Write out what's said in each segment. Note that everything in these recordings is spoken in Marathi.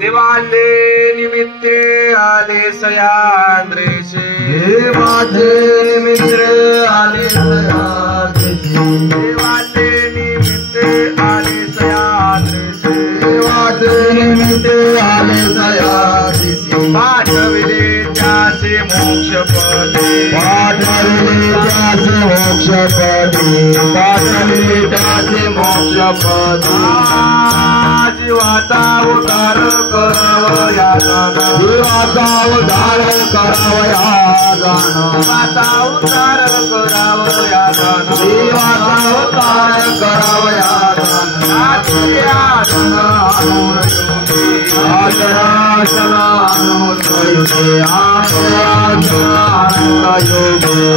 देवाले निमित्ते आले सयाद्रेशे देवाले निमित्ते आले सयाद्रेशे देवाले निमित्ते आले सयाद्रेशे देवाले निमित्ते आले सयाद्रेशे पाठविले त्यासे मोक्षपदे पाठविले त्यासे मोक्षपदे पाठविले त्यासे मोक्षपदे जीवाचा उद्धार करावया जाण जीवाचा उद्धार करावया जाण जीवाचा उद्धार करावया जाण जीवाचा उद्धार करावया जाण नाचिया जन अनुयोगी आदराशन अनुयोगी आदराशन अनुयोगी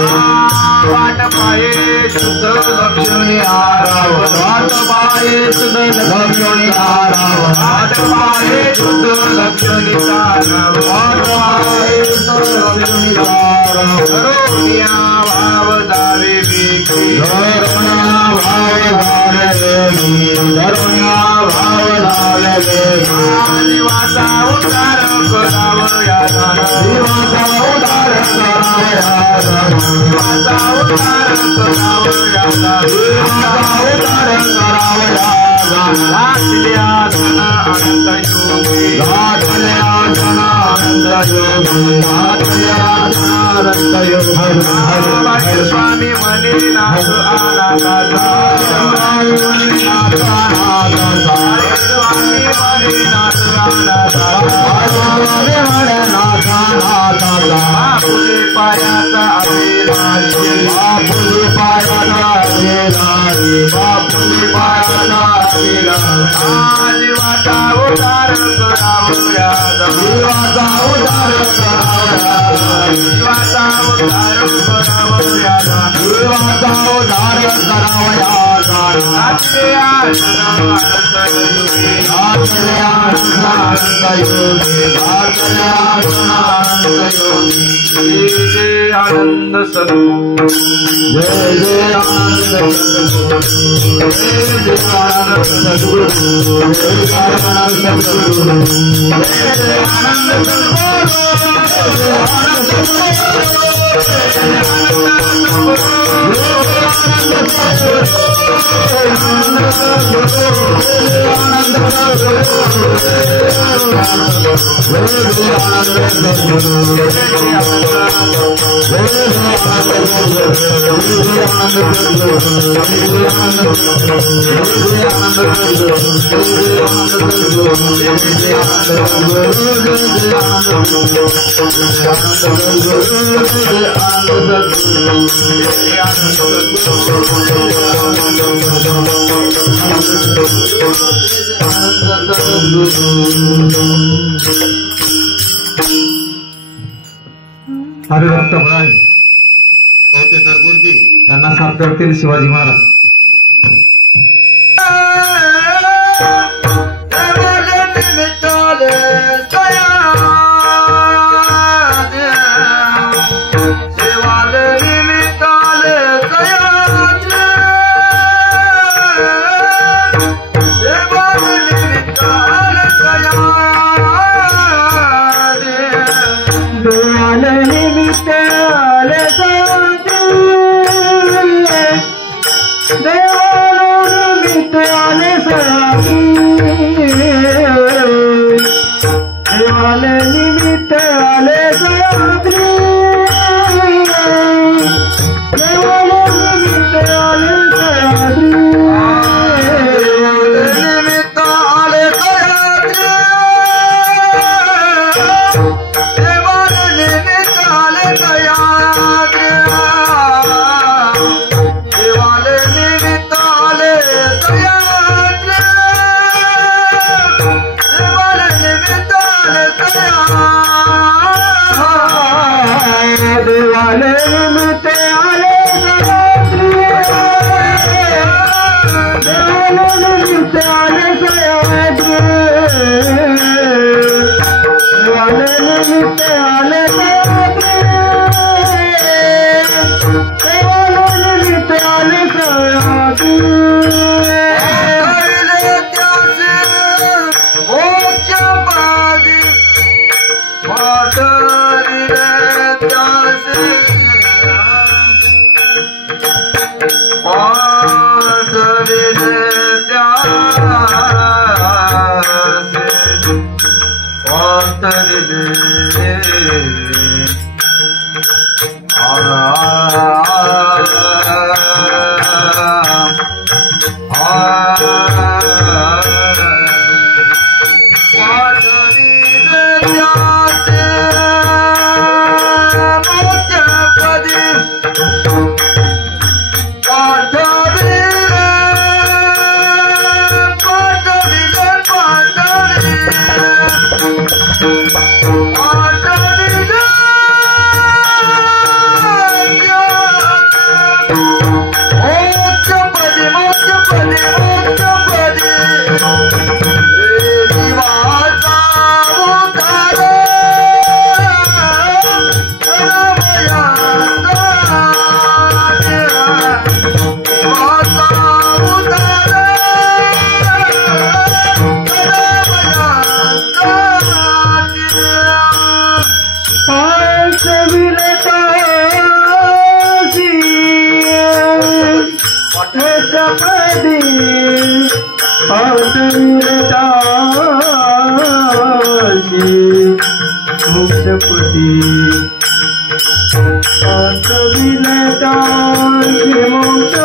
वाट पाये शुद्ध लक्ष्मी आराव वाट पाये शुद्ध लक्ष्मी आराव वाट पाये शुद्ध लक्ष्मी आराव वाट पाये शुद्ध लक्ष्मी आराव करुण्या भाव दावे विकी करुण्या भाव दावे विकी करुण्या भाव दावे विकी जीवाचा उद्धार करावया जाण जीवाचा उद्धार करावया जाण जीवाचा उद्धार करावया जाण जीवाचा उद्धार करावया जाण लाटल्या जन अनंत योगी लाटल्या जन अनंत स्वामी मनी नाथ आनंदा स्वामी मनी नाथ आनंदा बापुजी पायाचा अभिलाषी बापुजी पायाचा अभिलाषी बापुजी पायाचा अभिलाषी जीवाचा उद्धार करावया जीवाचा उद्धार करावया जीवाचा उद्धार करावया जीवाचा उद्धार करावया आनंद सद्गुरु जय जय आनंद सद्गुरु जय जय आनंद सद्गुरु जय आनंद सद्गुरु जय जय आनंद हरिभक्त भराय कवटेकर गुरुजी त्यांना साथ करतील शिवाजी महाराज. पदी आठविले मोक्ष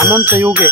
अनंत युगे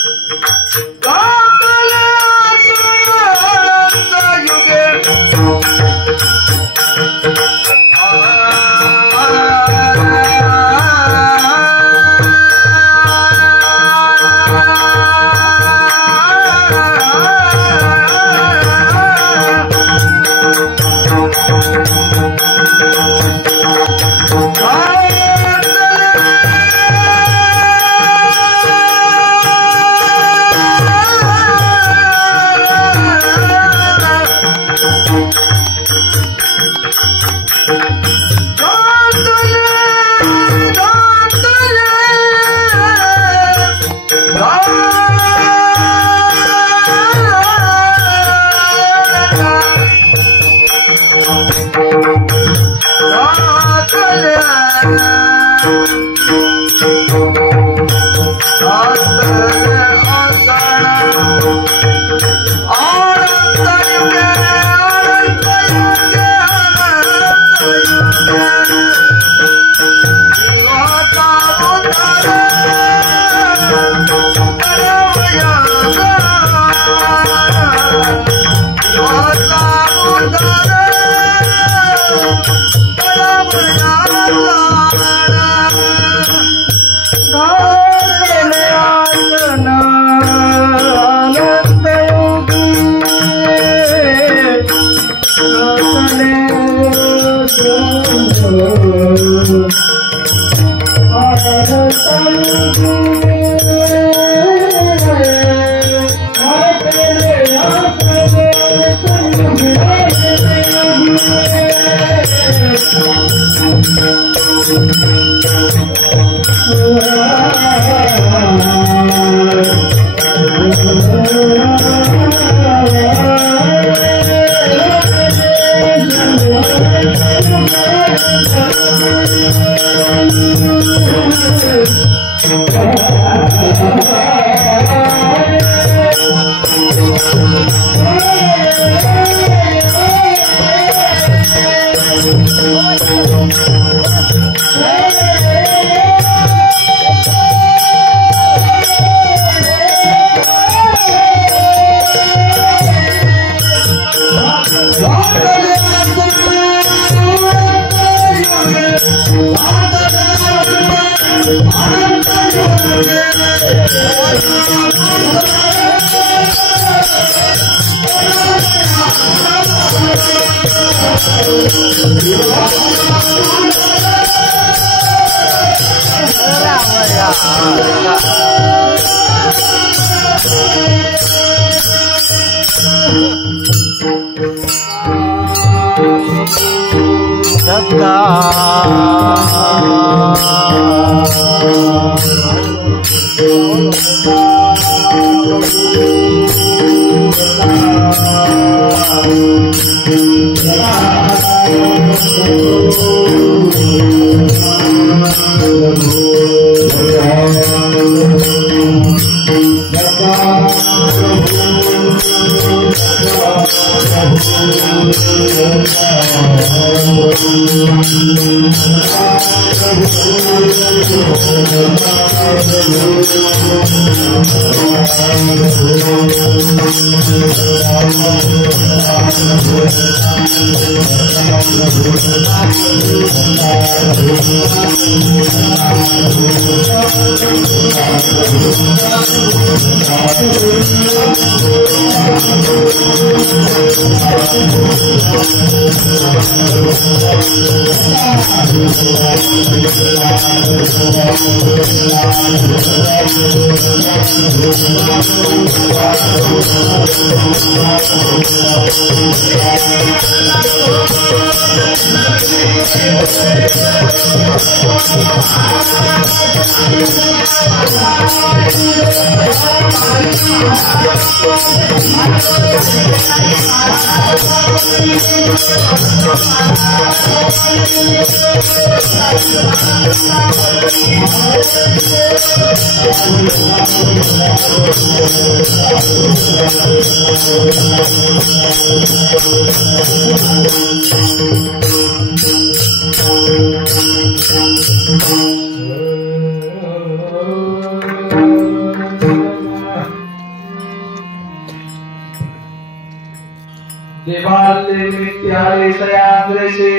देवाले मित्याले सयाद्रेशे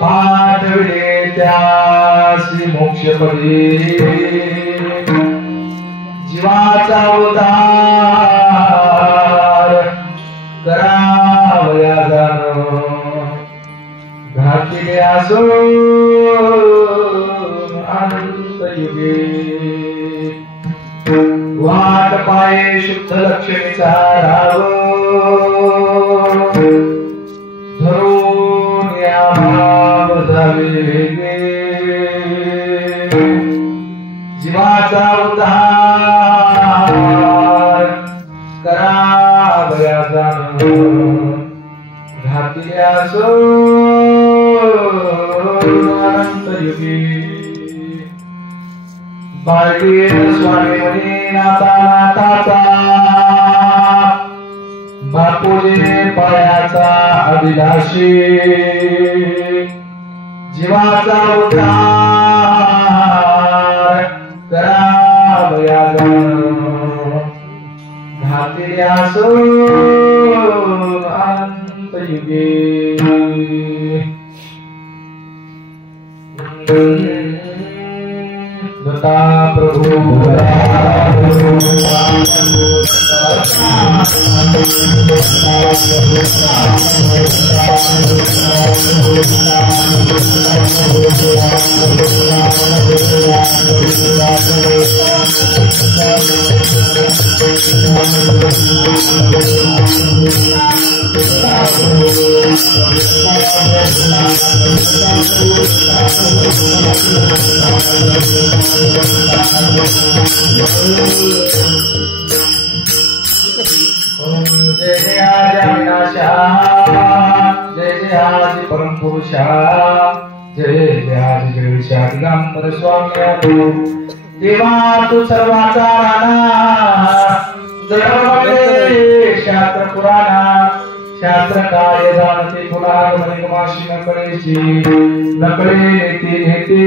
पाठविले त्यासी मोक्षपदी जीवाचा उद्धार करावया जाण घातिले असो अनंत युगे वाट पाये शुद्ध लक्ष्मीचा राव धरून या भाव झाले जीवाचा उद्धार करावया जाण घातिले असो अनंत युगे बाळगेल स्वामी म्हणे नाता नाताचा बापूजी पायाचा अभिलाषी जीवाचा उद्धार करावया जाण घातिले असो अनंत युगे दत्ता प्रभु जय जय आदि अविनाशा जय जय आदि परम पुरुषा जय जय आदि जगदीशा दिगंबर स्वामी देवा तू सर्वाचा राणा जगमध्ये शास्त्र पुराणा शास्त्र काय जाणते पुराण माशी नकळेची नकळे नेते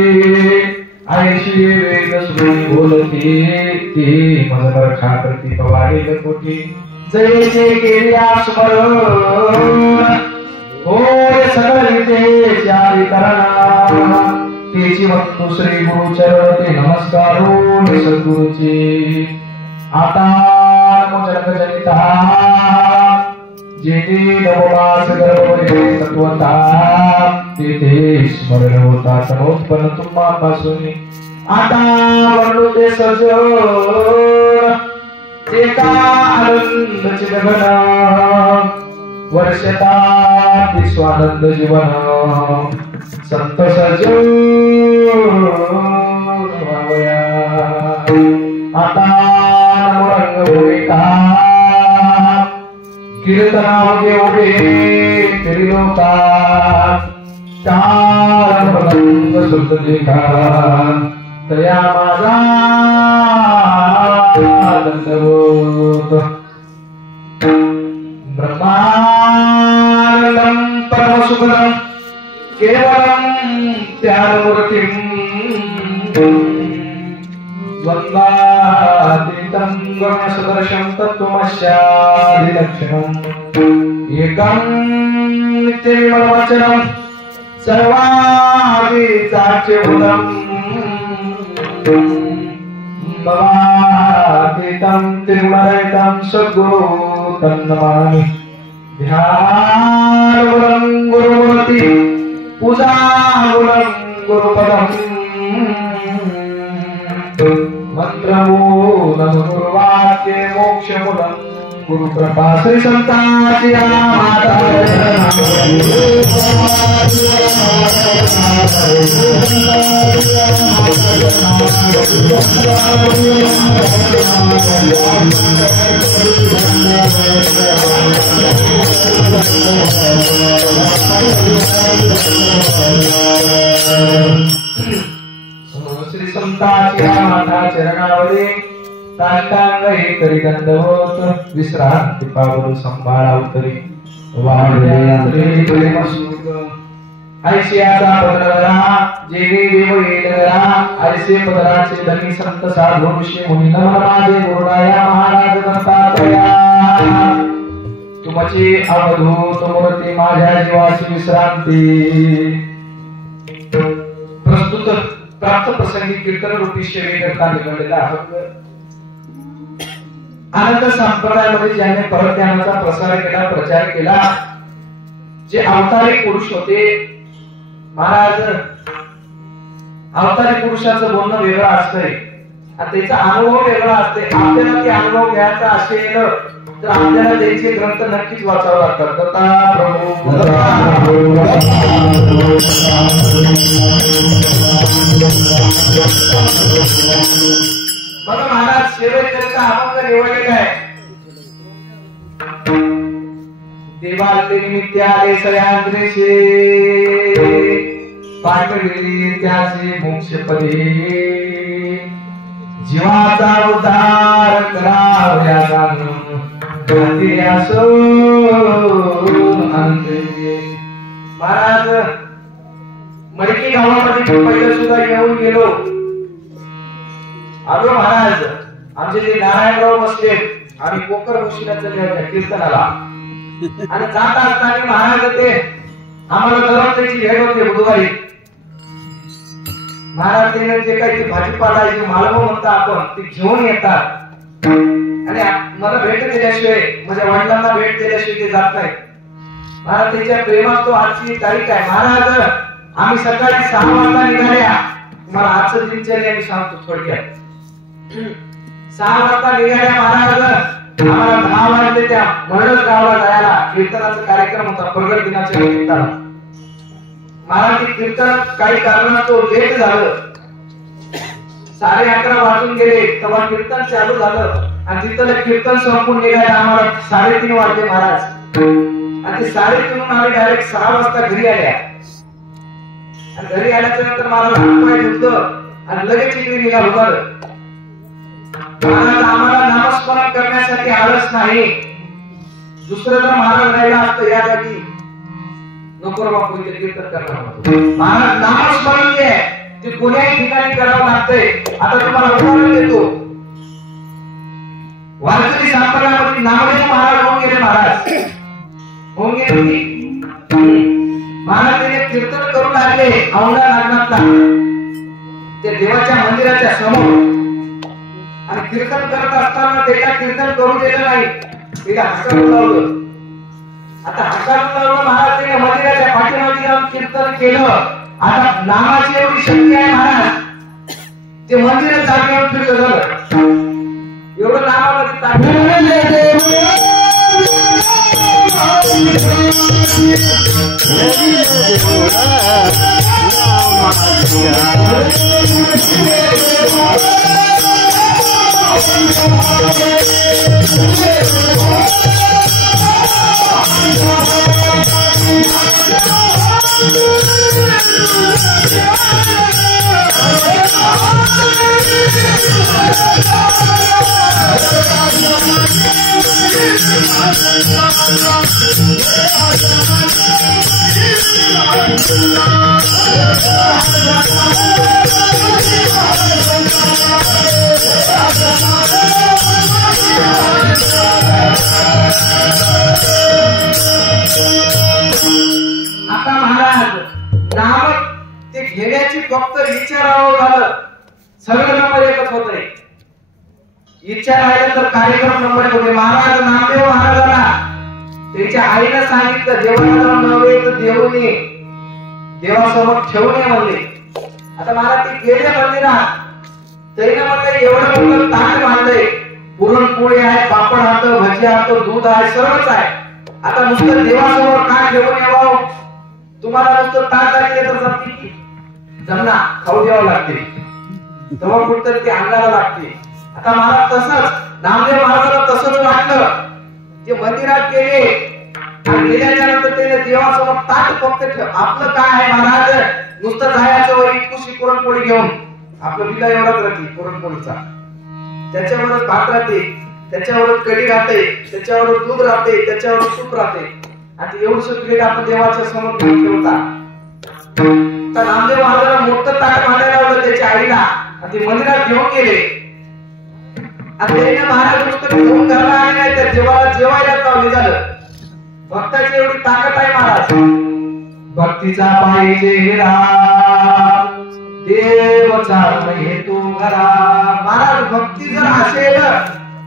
ऐशी वेद सुरी बोलती ती मजबर खातरती पवारी कोटी जय जय केल्या स्मरण होय सगळे ते जारी करणा तेची वस्तू श्री गुरु चरण ते नमस्कारो सद्गुरुची आता नमो जगजनिता जेथे नववास गर्भवती तत्वता तेथे स्मरण होता तनोत्पन्न तुम्हापासून आता वर्णुते सर्जन एका आनंद चिगन वर्षता विश्वानंद जीवन संत सर्जन आता रंग भूमिका कीर्तनामध्ये उभे त्रिलोका चार भगवंत सुत देखा तया माझा दंडवत ब्रह्मानंदं परमसुखदं केवलं त्यानमूर्तिं वन्दातीतं गणसदृशं तत्त्वमस्यादिलक्षणम् एकं नित्यविमलवचनं सर्वादिचाच्यभूतं भवातीतं तिरुमलयितं सद्गुरुं नमामि ध्यान गुरुमूर्ति पूजा गुरुपदम मंत्रमूलं गुरुवाक्य मोक्षमूलं गुरुकृपा श्री संताची माता श्री संताची माता चरणावरी तांगांग हे करी दंडवत विश्रांती पावरू संभाळा उतरी वाढले प्रेमसुख ऐशियाचा पदरा जेवी देव येडरा ऐसे पदराचे धनी संत साधू ऋषी मुनी नमन माझे गुरुराया महाराज दत्तात्रया तुमची अवधूत मूर्ती माझ्या जीवाची विश्रांती प्रस्तुत प्राप्त प्रसंगी कीर्तन रूपी सेवे करता निघालेला अभंग आनंद संप्रदायामध्ये ज्याने परत ज्ञानाचा प्रसार केला प्रचार केला जे अवतारी पुरुष होते महाराज अवतारी पुरुषाचं बोलणं वेगळं असतंय आणि त्याचा अनुभव वेगळा असते आपल्याला ते अनुभव घ्यायचा असेल तर आपल्याला त्यांचे ग्रंथ नक्कीच वाचावं लागतात दत्ता प्रभू बघा महाराज सेवेकरिता अभंग निवडलेला आहे देवालते नित्याले सयांद्रेशे पाठविली त्याचे मोक्षपदे जीवाचा उद्धार करावया महाराज मडकी गावामध्ये पहिलं सुद्धा येऊन गेलो आलो महाराज आमचे जे नारायणराव बसले आम्ही कोकर बसल्या कीर्तनाला आणि जात असताना महाराज ते आम्हाला दररोजची भेट होते बुधवारी महाराज ते जे काही भाजीपाला जे मालवण म्हणता आपण ते घेऊन येतात आणि मला भेट दिल्याशिवाय माझ्या वडिलांना भेट दिल्याशिवाय ते जात नाही महाराज त्याच्या प्रेमात तो आजची तारीख आहे महाराज आम्ही सकाळी 6 वाजता निघाल्या मला आजचं दिनचर्या मी सांगतो थोडक्यात 6 वाजता निघाल्या महाराज आम्हाला 10 वाजले त्या मरड गावाला जायला कीर्तनाचा कार्यक्रम होता प्रगट दिनाच्या निमित्तानं महाराज कीर्तन काही कारणास्तव लेट झालं 11:30 वाजून गेले तेव्हा कीर्तन चालू झालं आणि तिथलं कीर्तन संपून निघायला आम्हाला 3:30 वाजले महाराज आणि ते 3:30 आम्ही डायरेक्ट 6 वाजता घरी आल्या आणि घरी आल्याच्या नंतर मला हातपाय धुतलं आणि लगेच इकडे निघालो बरं महाराज आम्हाला नामस्मरण करण्यासाठी आळस नाही दुसरं जर महाराज राहिला असतं या जागी नको बापू इथे कीर्तन करणार महाराज नामस्मरण जे ते कोण्याही ठिकाणी करावं लागतंय आता तुम्हाला उदाहरण देतो वारकरी संप्रदायामध्ये नामदेव महाराज होऊन गेले महाराज होऊन गेले महाराज ते कीर्तन करू लागले औंढा नागनाथला त्या देवाच्या मंदिराच्या समोर आणि कीर्तन करत असताना त्याला कीर्तन करू दिलं नाही तिला हसवून लावलं आता हसवून लावलं महाराज त्याने मंदिराच्या पाठीमागे जाऊन कीर्तन केलं आता नामाची एवढी शक्ती आहे महाराज ते मंदिरात जागेवर फिरलं झालं एवढं नामामध्ये आता महाराज नाम ते घेण्याची फक्त विचारावं झालं सगळं नंबर एकच होतंय इच्छा राहिलं तर कार्यक्रम नंबर होते महाराज नामदेव महाराजांना त्याच्या आईने सांगितलं देवाला नव्हे तर देवने देवासमोर ठेवून ये म्हणले. आता मला ते गेले मंदिरात त्याने म्हणले एवढं मोठं ताट बांधलंय, पुरणपोळी आहे, पापड हातं, भजी हातं, दूध आहे, सर्वच आहे. आता नुसतं देवासमोर काय घेऊन यावं? तुम्हाला नुसतं ताट लागले तर जमते की जमना, खाऊ द्यावं लागते, तेव्हा कुठतरी ते अंगाला लागते. आता मला तसंच नामदेव महाराजांना तसंच वाटलं. ते मंदिरात गेले आणि गेल्याच्या नंतर त्याने देवासमोर ताट फक्त आपलं काय आहे महाराज, नुसतं जायचं वर इतकुशी पुरणपोळी घेऊन, आपलं बिला एवढाच राहते पुरणपोळीचा, त्याच्यावरच भात राहते, त्याच्यावरच कढी राहते, त्याच्यावर दूध राहते, त्याच्यावर तूप राहते, आणि एवढंसं प्लेट आपण देवाच्या समोर ठेवता. तर नामदेव महाराजांना मोठं ताट बांधायला लावलं त्याच्या आईला आणि ते मंदिरात घेऊन गेले. आणि त्याने महाराज नुसतं घेऊन घरला आले नाही तर जेवायला लावले झालं. भक्ताची एवढी ताकद आहे महाराज. भक्तीचा पाहिजे राम देवचा हेतू घरा. महाराज भक्ती जर असेल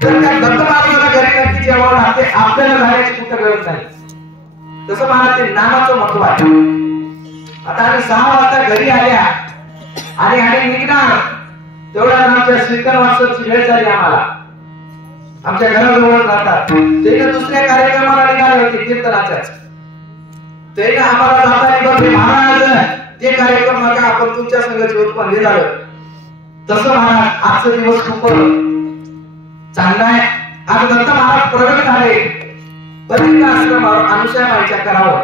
तर त्या दत्त महाराजाला घरी नक्की जेवावं लागते, आपल्याला जाण्याची कुठं गरज नाही. तसं महाराज ते नामाचं महत्व आहे. आता आम्ही 6 वाजता घरी आल्या आणि आम्ही निघणार तेवढ्यात आमच्या श्रीकर वास्तवची वेळ झाली. आम्हाला आमच्या घराजवळ राहतात ते दुसऱ्या कार्यक्रमाला निघाले होते कीर्तनाच्याच. ते आम्हाला जाताना बघले महाराज ते कार्यक्रम नका, आपण तुमच्या संघाचे उत्पन्न हे झालं. तसं महाराज आजचा दिवस खूप चांगला आहे. आज दत्त महाराज प्रगट झाले. पवित्र आश्रमावर अनुसूया माईच्या करावर